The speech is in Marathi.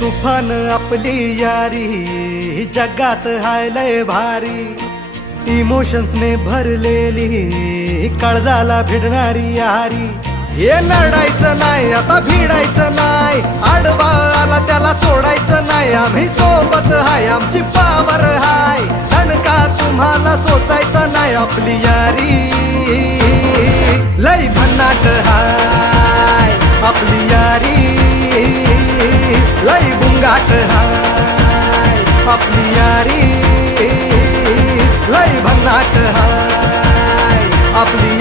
तुफान आपली यारी जगात हाय लय भारी, इमोशन्स ने भरलेली काळजाला भिडणारी यारी। हे लढायचं नाही आता भिडायचं नाही, आडवा आला त्याला सोडायचं नाही, आम्ही सोबत हाय आमची पावर हाय, दणका तुम्हाला सोसायचा नाही। आपली यारी लय भन्नाट हाय, आपली यारी लय बुंगाट हाय, आपली यारी लय भन्नाट हाय, आपली